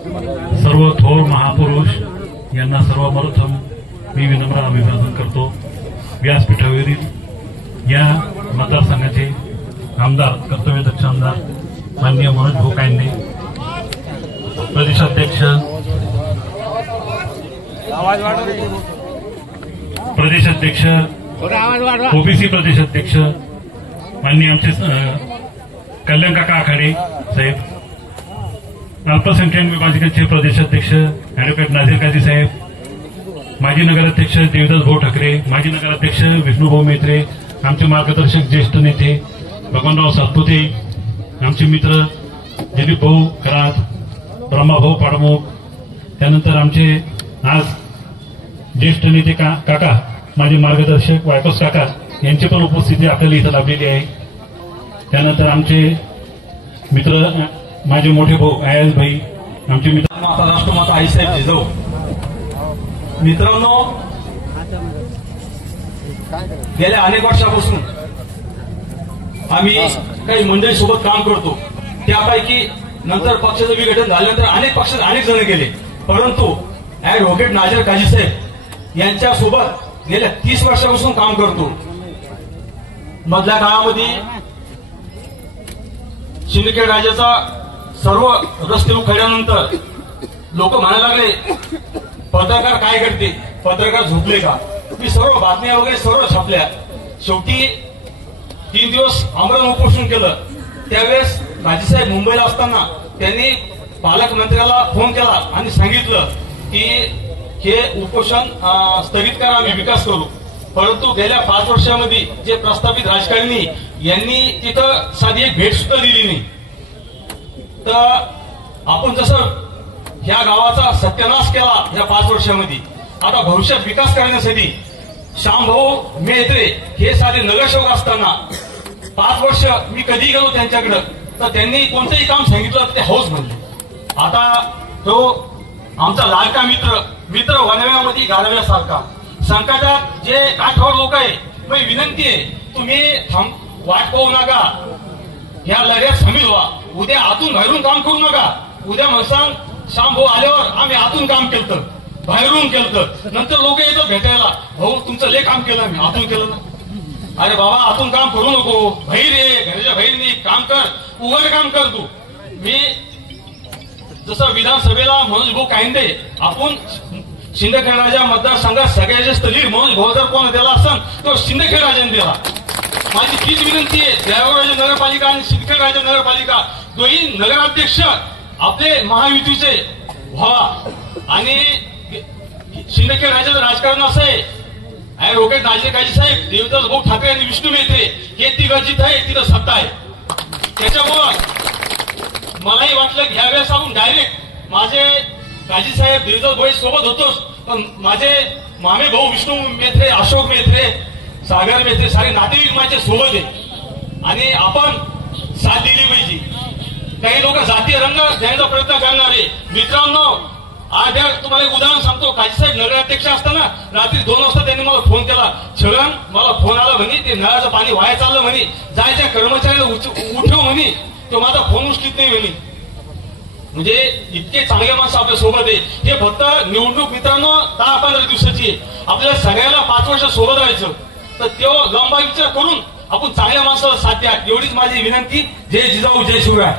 सर्व थोर महापुरुष यांना सर्वप्रथम मी विनम्र अभिवादन करतो। व्यासपीठावरील या मतदारसंघाचे आमदार कर्तव्यदक्ष आमदार माननीय मनोज भाऊ कायंदे, प्रदेशाध्यक्ष ओबीसी प्रदेशाध्यक्ष माननीय आमचे कल्याण काका आखाडे साहेब, अल्पसंख्याक विभागाचे प्रदेशाध्यक्ष ॲडव्होकेट नाझीर काझी साहेब, माजी नगराध्यक्ष देवदास भाऊ ठाकरे, माजी नगराध्यक्ष विष्णुभाऊ मेत्रे, आमचे मार्गदर्शक ज्येष्ठ नेते भगवानराव सातपुते, आमचे मित्र दिलीप भाऊ करात, ब्रह्माभाऊ पाडमुख, त्यानंतर आमचे आज ज्येष्ठ नेते काका माझे मार्गदर्शक वायकोस काका यांची पण उपस्थिती आपल्याला इथं लाभलेली आहे। त्यानंतर आमचे मित्र माझे मोठे भाऊ आयाज भाई, आमचे मित्र माता राष्ट्रमाता आईसाहेब जिजाऊ। मित्रांनो, गेल्या अनेक वर्षापासून आम्ही काही मंडळीसोबत काम करतो। त्यापैकी नंतर पक्षाचं विघटन झाल्यानंतर अनेक पक्षात अनेक जण गेले, परंतु ॲडव्होकेट नाझीर काझी साहेब यांच्यासोबत गेल्या 30 वर्षापासून काम करतो। मधल्या काळामध्ये सिंदखेड राजाचा सर्व रस्ते उखडल्यानंतर लोक म्हणायला लागले, पत्रकार काय करते, पत्रकार झोपले का? मी सर्व बातम्या वगैरे सर्व छापल्या। शेवटी 3 दिवस आमरण उपोषण केलं। त्यावेळेस काझीसाहेब मुंबईला असताना त्यांनी पालकमंत्र्याला फोन केला आणि सांगितलं की हे उपोषण स्थगित करा, आम्ही विकास करू। परंतु गेल्या 5 वर्षामध्ये जे प्रस्थापित राजकारणी यांनी तिथं साधी एक भेट सुद्धा दिली नाही। तर आपण जसं ह्या गावाचा सत्यानाश केला या 5 वर्षामध्ये, आता भविष्यात विकास करण्यासाठी श्यामभाऊ मेत्रे हे साधे नगरसेवक असताना 5 वर्ष मी कधी गेलो त्यांच्याकडे तर त्यांनी कोणतंही काम सांगितलं ते हौस म्हणले। आता तो आमचा लाडका मित्र वनव्यामध्ये गारव्यासारखा संकटात जे काठावर लोक आहे, मी विनंती आहे तुम्ही वाट पाहू नका, या लढ्यात सामील व्हा। उद्या आतून बाहेरून काम करू नका। उद्या म्हणसान श्याम भाऊ आल्यावर आम्ही आतून काम केलं, बाहेरून केलं, नंतर लोक येतात भेटायला, भाऊ तुमचं लय काम केलं, आम्ही आतून केलं ना। अरे बाबा, आतून काम करू नको, बाहेर ये, घराच्या बाहेर नाही, काम कर, उघड काम कर तू। मी जसं विधानसभेला मनोज भाऊ कायंदे, आपण सिंदखेड राजा मतदारसंघात सगळ्यात जास्त लीड मनोज भाऊ जर कोण दिला असेल तो सिंदखेड राजाने दिला। माझी तीच विनंती आहे, देवराज नगरपालिका आणि सिंदखेड राजा नगरपालिका दोन्ही नगराध्यक्ष आपले महायुतीचे व्हावा। आणि सिंदखेड राजाचं राजकारण असं आहे, ॲडव्होकेट नाझीर काझी साहेब, देवदास भाऊ ठाकरे आणि विष्णू मेत्रे हे तिघं जिथं आहे तिथं सत्ता आहे। त्याच्यामुळं मलाही वाटलं की ह्यावेळेस आपण डायरेक्ट माझे काझी साहेब देवदास भाऊ सोबत होतोच, पण माझे मामे भाऊ विष्णू मेत्रे, अशोक मेत्रे, सागर मेत्रे सारे नातेवाईक माझ्या सोबत आहे आणि आपण साथ दिली पाहिजे। काही लोक जातीय रंग द्यायचा प्रयत्न करणारे मित्रांनो, आज तुम्हाला एक उदाहरण सांगतो। काझी साहेब नगराध्यक्ष असताना रात्री 2 वाजता त्यांनी मला फोन केला, छगन मला फोन आला म्हणे, ते नळाचं पाणी वाया चाललं म्हणे, जायच्या कर्मचाऱ्याला उठव म्हणे, तो माझा फोन उचलीत नाही म्हणे। म्हणजे इतके चांगले माणसं आपल्या सोबत आहे। हे फक्त निवडणूक मित्रांनो 10-15 दिवसाची आहे, आपल्याला सगळ्याला 5 वर्ष सोबत राहायचं, तर तो लंबा विचार करून आपण चांगल्या माणसाला साथ द्या, एवढीच माझी विनंती। जय जिजाऊ, जय शिवराय।